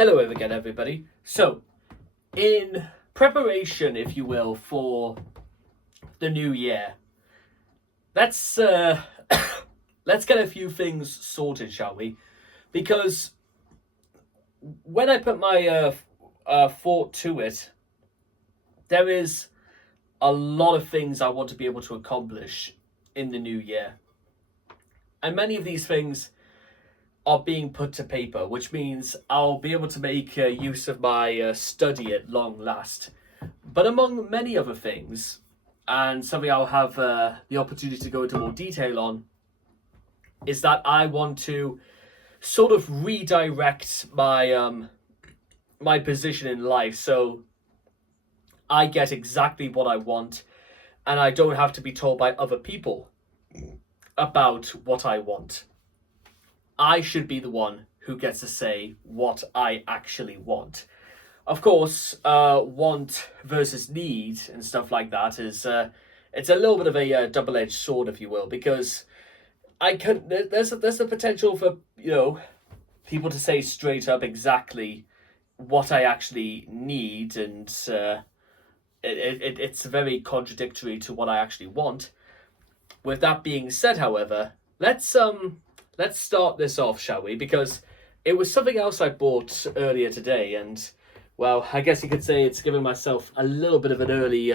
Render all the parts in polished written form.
Hello again, everybody. So, in preparation, if you will, for the new year, let's let's get a few things sorted, shall we? Because when I put my thought to it, there is a lot of things I want to be able to accomplish in the new year, and many of these things are being put to paper, which means I'll be able to make use of my study at long last. But among many other things, and something I'll have the opportunity to go into more detail on, is that I want to sort of redirect my position in life so I get exactly what I want and I don't have to be told by other people about what I want. I should be the one who gets to say what I actually want. Of course, want versus need and stuff like that is it's a little bit of a double-edged sword, if you will, because there's the potential for people to say straight up exactly what I actually need, and it's very contradictory to what I actually want. With that being said, however, let's start this off, shall we? Because it was something else I bought earlier today, and well, I guess you could say it's giving myself a little bit of an early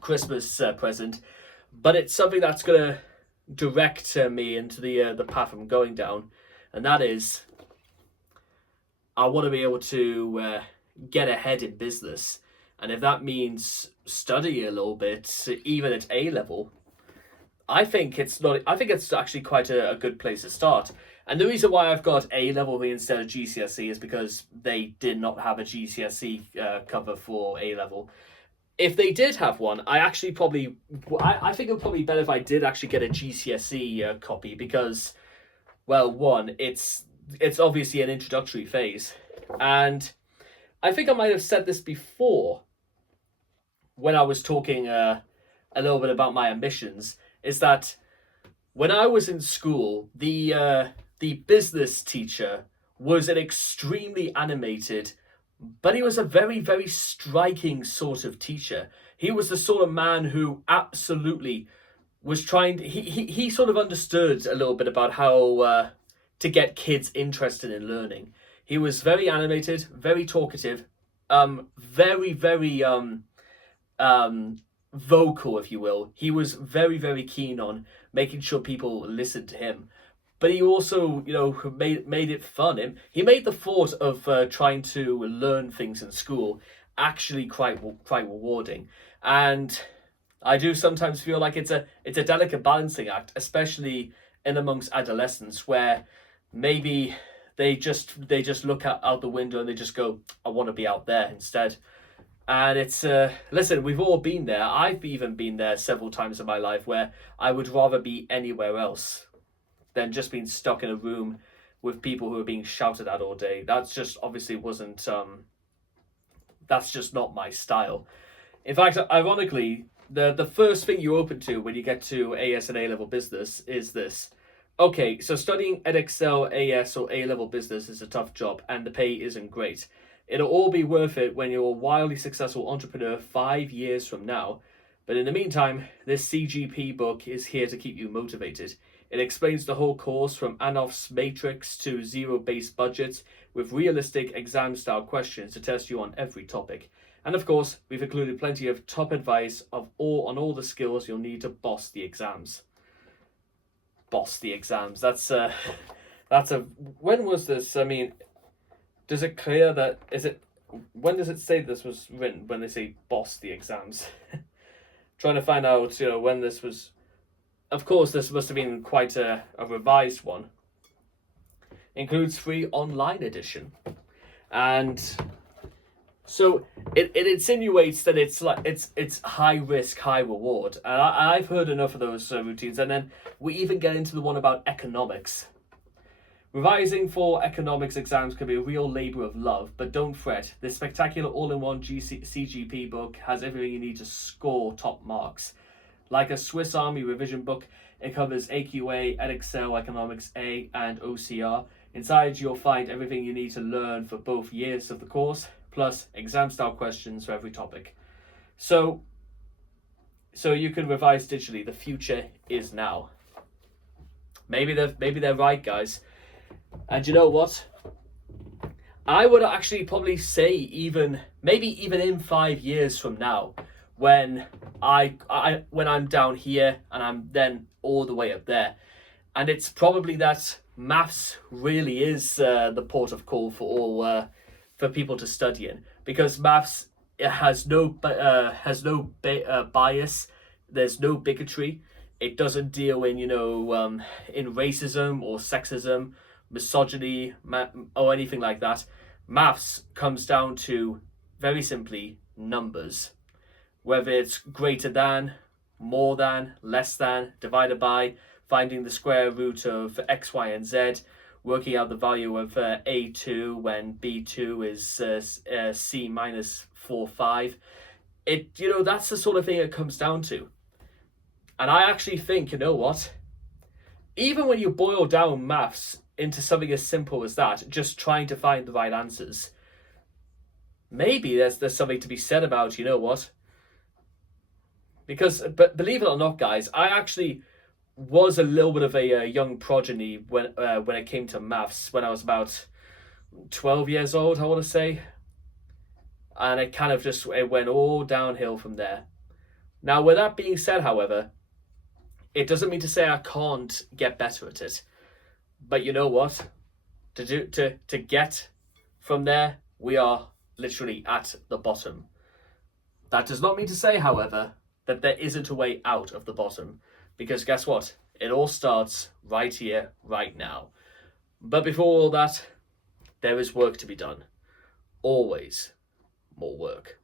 Christmas present, but it's something that's gonna direct me into the path I'm going down, and that is I want to be able to get ahead in business, and if that means study a little bit, even at A level. I think it's not. I think it's actually quite a good place to start. And the reason why I've got A level instead of GCSE is because they did not have a GCSE cover for A level. If they did have one, I actually probably. I think it would probably be better if I did actually get a GCSE copy because, well, one, it's obviously an introductory phase, and I think I might have said this before when I was talking a little bit about my ambitions. Is that when I was in school, the business teacher was an extremely animated, but he was a very, very striking sort of teacher. He was the sort of man who absolutely was trying to, he sort of understood a little bit about how to get kids interested in learning. He was very animated, very talkative, very, very vocal, if you will. He was very, very keen on making sure people listened to him. But he also, made it fun. He made the thought of trying to learn things in school actually quite rewarding. And I do sometimes feel like it's a delicate balancing act, especially in amongst adolescents, where maybe they just look out the window and they just go, I want to be out there instead. And it's, listen, we've all been there. I've even been there several times in my life where I would rather be anywhere else than just being stuck in a room with people who are being shouted at all day. That's just obviously wasn't, that's just not my style. In fact, ironically, the first thing you open to when you get to AS and A-level business is this. Okay, so studying Edexcel, AS or A-level business is a tough job and the pay isn't great. It'll all be worth it when you're a wildly successful entrepreneur 5 years from now. But in the meantime, this CGP book is here to keep you motivated. It explains the whole course from Anoff's matrix to zero-based budgets with realistic exam-style questions to test you on every topic. And of course, we've included plenty of top advice on all the skills you'll need to boss the exams. Boss the exams. That's a. When was this? I mean, does it clear that when does it say this was written? When they say boss the exams, trying to find out when this was. Of course, this must have been quite a revised one. Includes free online edition, and so it insinuates that it's high risk, high reward. And I've heard enough of those routines, and then we even get into the one about economics. Revising for economics exams can be a real labour of love, but don't fret. This spectacular all-in-one CGP book has everything you need to score top marks. Like a Swiss Army revision book, it covers AQA, Edexcel, Economics A, and OCR. Inside, you'll find everything you need to learn for both years of the course, plus exam-style questions for every topic. So you can revise digitally. The future is now. Maybe they're right, guys. And you know what? I would actually probably say maybe even in 5 years from now, when I'm down here and I'm then all the way up there, and it's probably that maths really is the port of call for all for people to study in, because maths, it has no bias. There's no bigotry. It doesn't deal in in racism or sexism, misogyny, or anything like that. Maths comes down to, very simply, numbers. Whether it's greater than, more than, less than, divided by, finding the square root of x, y, and z, working out the value of a2 when b2 is c minus 4, 5. That's the sort of thing it comes down to. And I actually think, you know what? Even when you boil down maths into something as simple as that, just trying to find the right answers, maybe there's something to be said about, you know what? Because, but believe it or not, guys, I actually was a little bit of a young progeny when it came to maths, when I was about 12 years old, I want to say. And it went all downhill from there. Now, with that being said, however, it doesn't mean to say I can't get better at it. But you know what? To get from there, we are literally at the bottom. That does not mean to say, however, that there isn't a way out of the bottom. Because guess what? It all starts right here, right now. But before all that, there is work to be done. Always more work.